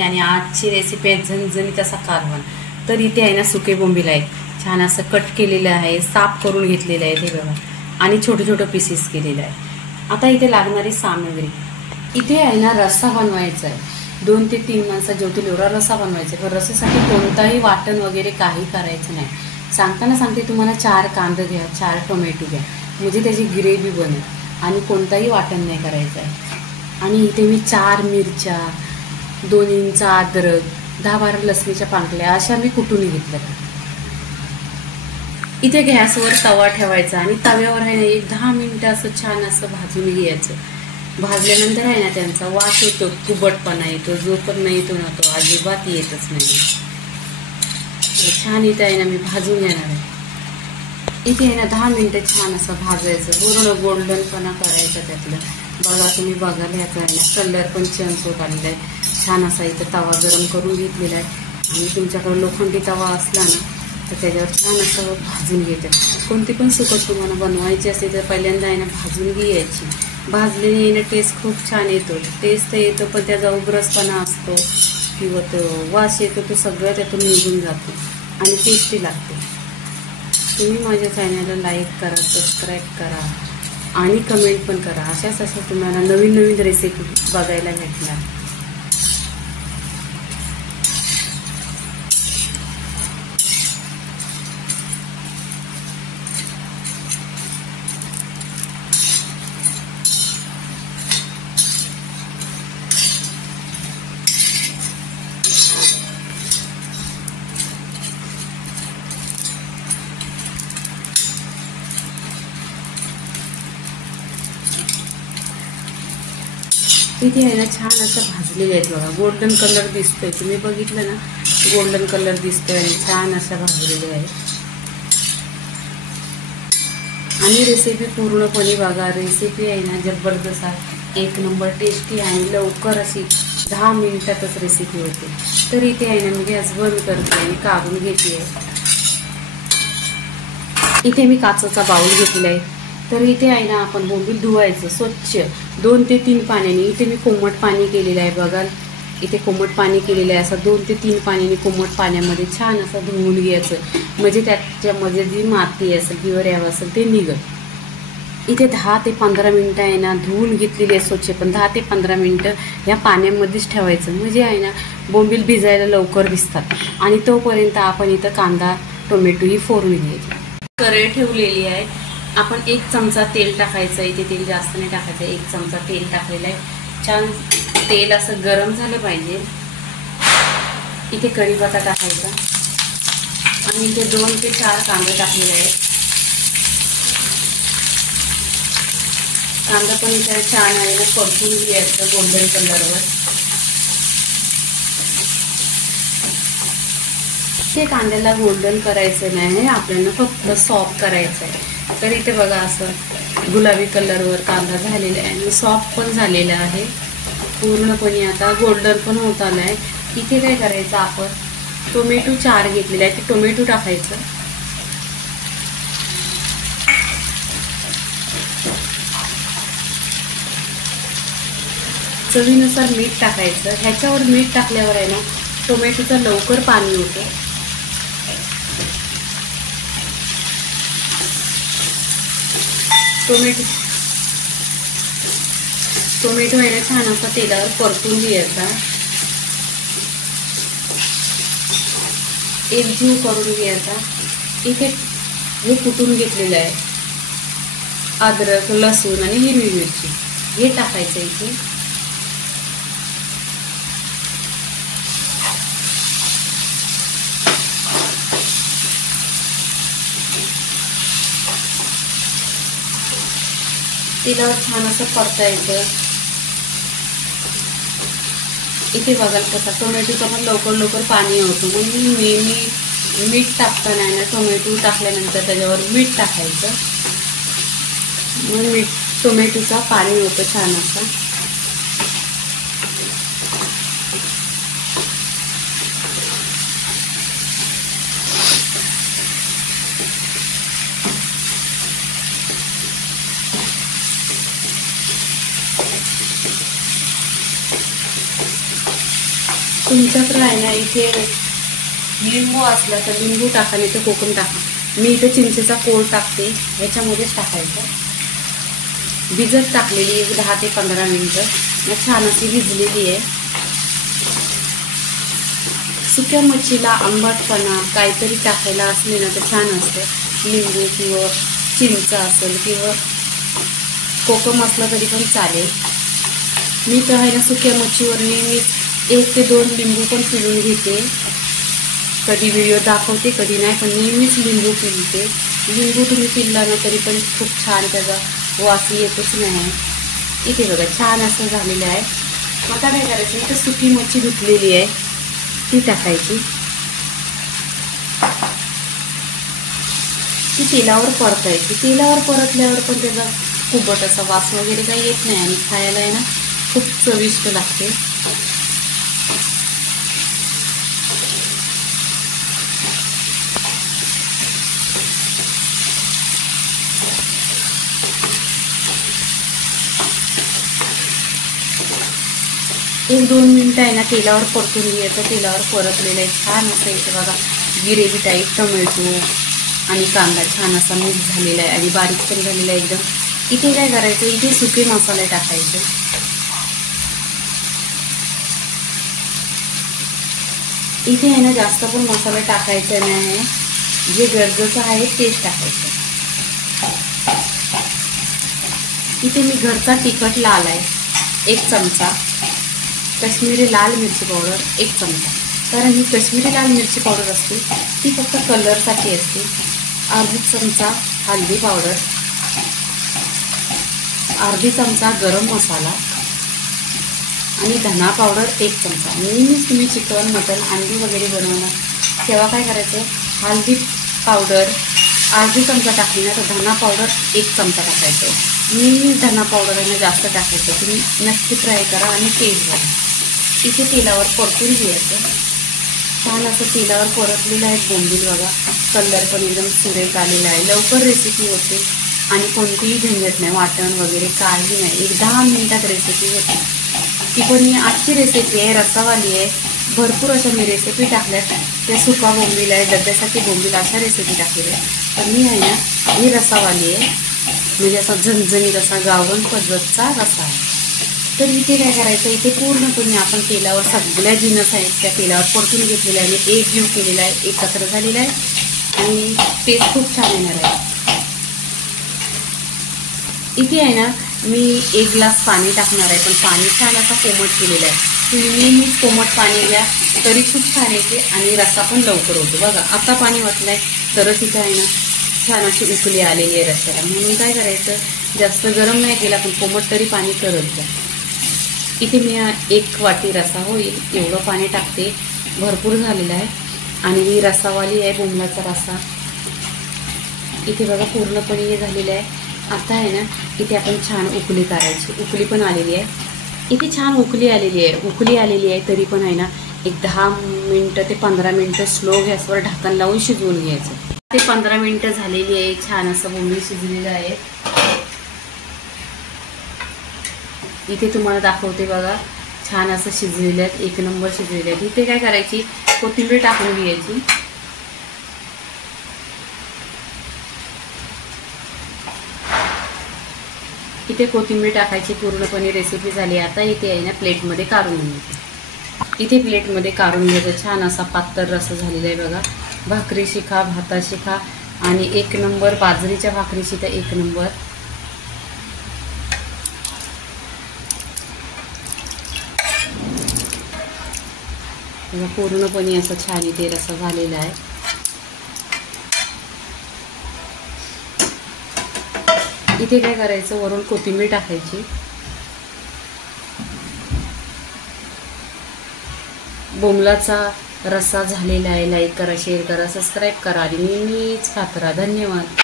आणि आजची रेसिपी आहे झणझणीत असा कालवण। तर इथे आहे ना सुके बोंबील आहे, छान असं कट केलेलं आहे, साफ करून घेतलेलं आहे ते बघा, आणि छोटे छोटे पीसेस केलेलं आहे। आता इथे लागणारी सामग्री, इथे आहे ना रस्सा बनवायचा आहे, 2 ते 3 माणसं जेवतील एवढा रस्सा बनवायचा आहे। पण रस्स्यासाठी कोणताही वाटण वगैरे काही करायचं नाही, सांगताना सांगते तुम्हाला 4 कांदे घ्या, 4 टोमॅटो घ्या, म्हणजे त्याची ग्रेव्ही बनेल, आणि कोणताही वाटण नाही करायचं आहे। आणि इथे मी 4 मिरच्या, 2 इंच अद्रक, 10-12 लसणीच्या पाकळ्या अशा मी कुटून घेतल्या। इथे गॅसवर तवा ठेवायचा आणि तव्यावर आहे ना 10 मिनिटं असं छान असं भाजून घ्यायचं। भाजल्यानंतर आहे ना त्यांचा वास येतो, कुबटपणा येतो, जो पण नाही येतो ना तो अजिबात येतच नाही। छान इथे आहे ना मी भाजून घेणार आहे। इथे आहे ना 10 मिनिटं छान असं भाजायचं, पूर्ण गोल्डनपणा करायचा त्यातलं। बघा तुम्ही बघायला याचा आहे ना कलर पण चेंज होत आलेला आहे, छान असा इथं तवा गरम करून घेतलेला आहे। आणि तुमच्याकडे लोखंडी तवा असला ना तर त्याच्यावर छान असं भाजून घेते। कोणती पण सुकट तुम्हाला बनवायची असेल तर पहिल्यांदा आहे ना भाजून घ्यायची, भाजलेली आहे ना टेस्ट खूप छान येतो, टेस्ट तर येतो पण त्याचा उग्रसपणा असतो किंवा तो वास येतो तो सगळं त्यातून निघून जातो आणि टेस्टी लागते। तुम्ही माझ्या चॅनलला लाईक करा, सबस्क्राईब करा आणि कमेंट पण करा, अशा तुम्हाला नवीन नवीन रेसिपी बघायला भेटणार। इथे आहे ना छान असं भाजलेले आहेत बघा, गोल्डन कलर दिसतोय, तुम्ही बघितलं ना गोल्डन कलर दिसतोय आणि छान अशा भाजलेले आहे। आणि रेसिपी पूर्णपणे बघा, रेसिपी आहे ना जबरदस्त, 1 नंबर टेस्टी आणि लवकर अशी 10 मिनिटातच रेसिपी होते। तर इथे आहे ना मी गॅस बंद करते आणि काढून घेते। इथे मी काचेचा बाउल घेतला आहे। तर इथे आहे ना आपण बोंबील धुवायचं स्वच्छ 2 ते 3 पाण्याने। इथे मी कोमट पाणी केलेलं आहे बघा, इथे कोमट पाणी केलेलं आहे, असं 2 ते 3 पाण्याने कोमट पाण्यामध्ये छान असं धुवून घ्यायचं, म्हणजे त्याच्यामध्ये जी माती असेल किंवा रॅव असेल ते निघत। इथे 10 ते 15 मिनिटं आहे ना धुवून घेतलेली आहे स्वच्छ, पण 10 ते 15 मिनिटं ह्या पाण्यामध्येच ठेवायचं, म्हणजे आहे ना बोंबील भिजायला लवकर भिजतात। आणि तोपर्यंत आपण इथं कांदा टोमॅटो ही फोडणी घ्यायची। कढई ठेवलेली आहे, आपण 1 चमचा तेल टाकायचं, इथे तेल जास्त नाही टाकायचं, 1 चमचा तेल टाकलेलं आहे। छान तेल असं गरम झालं पाहिजे। इथे कढीपत्ता टाकायचा आणि इथे 2 ते 4 कांदे टाकलेले आहेत। कांदा पण इथे छान आहे ना परतून घ्यायचं गोल्डन कलरवर। ते कांद्याला गोल्डन करायचं नाही, आपल्याला फक्त सॉफ्ट करायचं आहे। तर इथे बघा असं गुलाबी कलरवर कांदा झालेला आहे आणि सॉफ्ट पण झालेला आहे पूर्णपणे, आता गोल्डन पण होत आलं आहे। इथे काय करायचं, आपण टोमॅटो 4 घेतलेला आहे, ते टोमॅटो टाकायचं। चवीनुसार मीठ टाकायचं, ह्याच्यावर मीठ टाकल्यावर आहे ना टोमॅटोचं लवकर पाणी होतं। टोमॅटो आहे ना छान असा तेलावर परतून घ्यायचा, एकजीव करून घ्यायचा। इथे हे कुटून घेतलेलं आहे अद्रक, लसूण आणि हिरवी मिरची, हे टाकायचं इथे। तेलावर छान असं परतायचं। इथे बघाल कसं टोमॅटोचं पण लवकर पाणी होतं, म्हणून नेहमी मीठ टाकताना ना टोमॅटो टाकल्यानंतर त्याच्यावर मीठ टाकायचं, म्हणून टोमॅटोचा पाणी होतं छान असं। तुमच्याकडे आहे ना इथे लिंबू असला तर लिंबू टाका, नाही तर कोकम टाका. मी इथे चिंचेचा कोळ टाकते, ह्याच्यामध्येच टाकायचं. भिजत टाकलेली एक 10 ते 15 मिनिटं, मग छान अशी भिजलेली आहे. सुक्या मच्छीला आंबटपणा काहीतरी टाकायला असले ना तर छान असते. लिंबू किंवा चिंच असेल किंवा कोकम असला तरी पण चालेल. मी तर आहे ना सुक्या मच्छीवर नेहमी 1 ते 2 लिंबू पण पिळून घेते. कधी व्हिडिओ दाखवते कधी नाही, पण नेहमीच लिंबू पिळते. लिंबू तुम्ही पिळला ना तरी पण खूप छान त्याचा वास येतच नाही. इथे बघा छान असं झालेलं आहे. आता काय करायचं, इथं सुकी मच्छी धुतलेली आहे ती टाकायची. ती तेलावर परतायची. तेलावर परतल्यावर पण त्याचा खूपच असा वास वगैरे काही येत नाही आणि खायला आहे ना खूप चविष्ट लागते. एक 2 मिनिटं आहे ना तेलावर परतून घ्यायचं. तेलावर परतलेलं आहे छान असं इथे बघा गिरेव्ही टाईप टोमॅटो आणि कांदा छान असा मिक्स झालेला आहे आणि बारीक पण झालेला आहे एकदम. इथे काय करायचं, इथे सुके मसाले टाकायचे. इथे आहे ना जास्त पण मसाला टाकायचा नाही, जे गरजेचं आहे तेच टाकायचं. इथे मी घरचा तिखट लाल आहे 1 चमचा, कश्मीरी लाल मिरची पावडर 1 चमचा. कारण ही कश्मीरी लाल मिरची पावडर असते ती फक्त कलरसाठी असते. अर्धा चमचा हळदी पावडर, अर्धा चमचा गरम मसाला आणि धना पावडर 1 चमचा. नेहमीच तुम्ही चिकन मटन अंडी वगैरे बनवणार तेव्हा काय करायचं, हळदी पावडर अर्धा चमचा टाकली ना तर धना पावडर 1 चमचा टाकायचं. नेहमीच धना पावडर आहे ना जास्त टाकायचं. तुम्ही नक्की ट्राय करा आणि टेस्ट बघा. इथे तेलावर परतून घ्यायचं. छान असं तेलावर परतलेलं आहे बोंबील बघा. कलर पण एकदम सुरेख आलेला आहे. लवकर रेसिपी होते आणि कोणतीही झंझट नाही, वाटण वगैरे काही नाही. एक 10 मिनिटात रेसिपी होते. ती पण ही आजची रेसिपी आहे, रस्सावाली आहे. भरपूर अशा मी रेसिपी टाकल्यात. त्या सुका बोंबील आहे, डब्यासाठी बोंबील अशा रेसिपी टाकलेल्या आहे. पण मी आहे ना ही रस्सावाली आहे, म्हणजे असा झणझणीत असा गावरान पद्धतचा रस्सा आहे. तर इथे काय करायचं, इथे पूर्णपणे आपण तेलावर सगळ्या जिन्नस आहेत त्या तेलावर परतून घेतलेल्या आहे. एक जीव केलेला आहे, एकत्र झालेला आहे आणि टेस्ट खूप छान येणार आहे. इथे आहे ना मी 1 ग्लास पाणी टाकणार आहे, पण पाणी छान असा कोमट केलेलं आहे. तुम्ही नेहमीच कोमट पाणी घ्या तरी खूप छान येते आणि रस्सा पण लवकर होतो. बघा आता पाणी वाटलं आहे तरच इथे आहे ना छान अशी उकळी आलेली आहे रस्स्याला. म्हणून काय करायचं, जास्त गरम नाही केला पण कोमट तरी पाणी करत जा. इथे मी 1 वाटी रस्सा होईल एवढं पाणी टाकते. भरपूर झालेलं आहे आणि ही रस्सावाली आहे बोंबलाचा रस्सा. इथे बघा पूर्णपणे हे झालेलं आहे. आता आहे ना इथे आपण छान उकळी करायची. उकळी पण आलेली आहे. इथे छान उकळी आलेली आहे. उकळी आलेली आहे तरी पण आहे ना एक 10 मिनटं ते 15 मिनटं स्लो गॅसवर ढक्कन लावून शिजवून घ्यायचं. ते 15 मिनटं झालेली आहे. छान असं बोंबील शिजलेलं आहे. इथे तुम्हाला दाखवते बघा छान असं शिजलेलं आहेत, 1 नंबर शिजलेले आहेत. इथे काय करायची, कोथिंबीर टाकून घ्यायची. इथे कोथिंबीर टाकायची. पूर्णपणे रेसिपी झाली. आता इथे आहे ना प्लेटमध्ये काढून घ्यायची. इथे प्लेटमध्ये काढून घ्यायचं. छान असा पातळ रस्सा झालेला आहे बघा. भाकरीशी खा, भाताशी खा आणि 1 नंबर. बाजरीच्या भाकरीशी तर 1 नंबर. पूर्णपणे असं छान इथे रस्सा झालेला आहे. इथे काय करायचं, वरून कोथिंबीर टाकायची. बोंबलाचा रस्सा झालेला आहे. लाईक करा, शेअर करा, सबस्क्राईब करा आणि नेहमीच खात राहा. धन्यवाद.